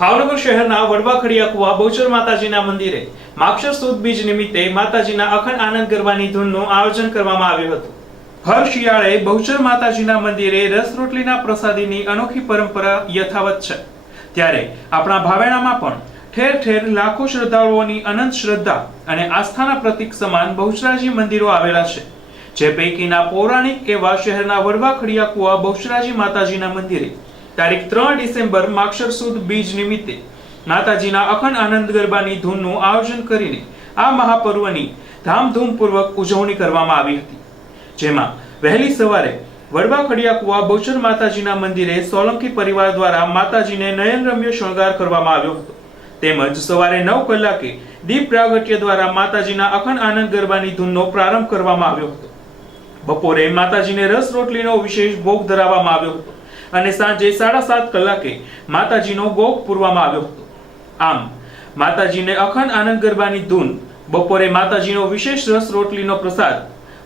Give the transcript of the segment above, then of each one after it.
ભાવનગર શહેરના વડવા ખડિયા કુવા બહુચર માતાજીના મંદિરે માક્ષર સુદ બીજ નિમિત્તે માતાજીના અખંડ આનંદ ગરબાની ધૂનનું આયોજન કરવામાં આવ્યું હતું. હર શિયાળે બહુચર માતાજીના મંદિરે રસ રોટલીના પ્રસાદીની અનોખી પરંપરા યથાવત છે. ત્યારે આપણા ભાવેણામાં પણ ઠેર ઠેર લાખો શ્રદ્ધાળુઓની અનંત શ્રદ્ધા અને આસ્થાના પ્રતીક સમાન બહુચરાજી મંદિરો આવેલા છે. જે પૈકીના પૌરાણિક એવા શહેરના વડવા ખડિયા કુવા બહુચરાજી માતાજીના મંદિરે તારીખ ત્રણ ડિસેમ્બર માક્ષર સુદ બીજ નિમિત્તે માતાજીના અખંડ આનંદ ગરબાની ધૂનનું આયોજન કરીને આ મહાપર્વની ધામધૂમપૂર્વક ઉજવણી કરવામાં આવી હતી. જેમાં વહેલી સવારે વડવા ખડિયા કુવા બહુચર માતાજીના મંદિરે સોલંકી પરિવાર દ્વારા માતાજીને નયનરમ્ય શણગાર કરવામાં આવ્યો હતો. તેમજ સવારે નવ કલાકે દીપ પ્રાગટ્ય દ્વારા માતાજીના અખંડ આનંદ ગરબાની ધૂનનો પ્રારંભ કરવામાં આવ્યો હતો. બપોરે માતાજીને રસ રોટલીનો વિશેષ ભોગ ધરાવવામાં આવ્યો હતો. અને સાંજે સાડા સાત કલાકે માતાજીનો ભોગ પૂરવામાં આવ્યો હતો. આમ, માતાજીને અખંડ આનંદ ગરબાની ધૂન, બપોરે માતાજીનો વિશેષ રસ રોટલીનો પ્રસાદ,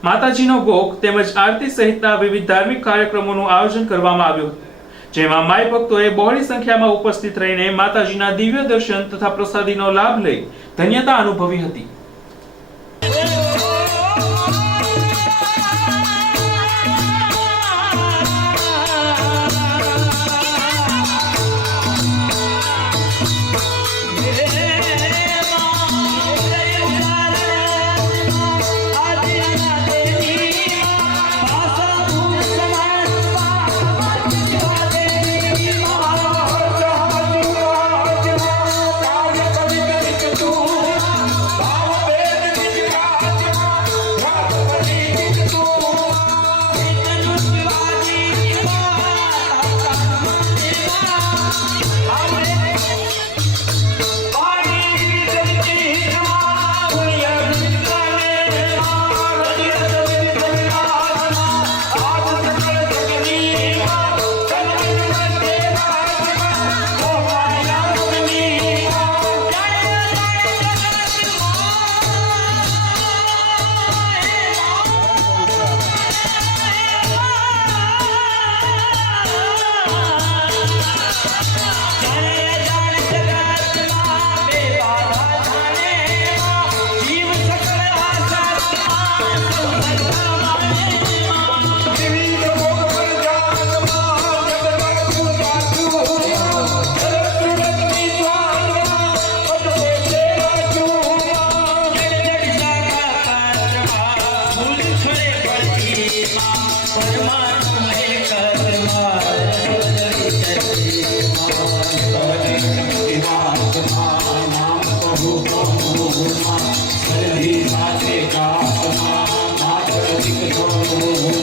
માતાજીનો ભોગ તેમજ આરતી સહિતના વિવિધ ધાર્મિક કાર્યક્રમોનું આયોજન કરવામાં આવ્યું હતું. જેમાં માય ભક્તોએ બહોળી સંખ્યામાં ઉપસ્થિત રહીને માતાજીના દિવ્ય દર્શન તથા પ્રસાદીનો લાભ લઈ ધન્યતા અનુભવી હતી. oh, oh.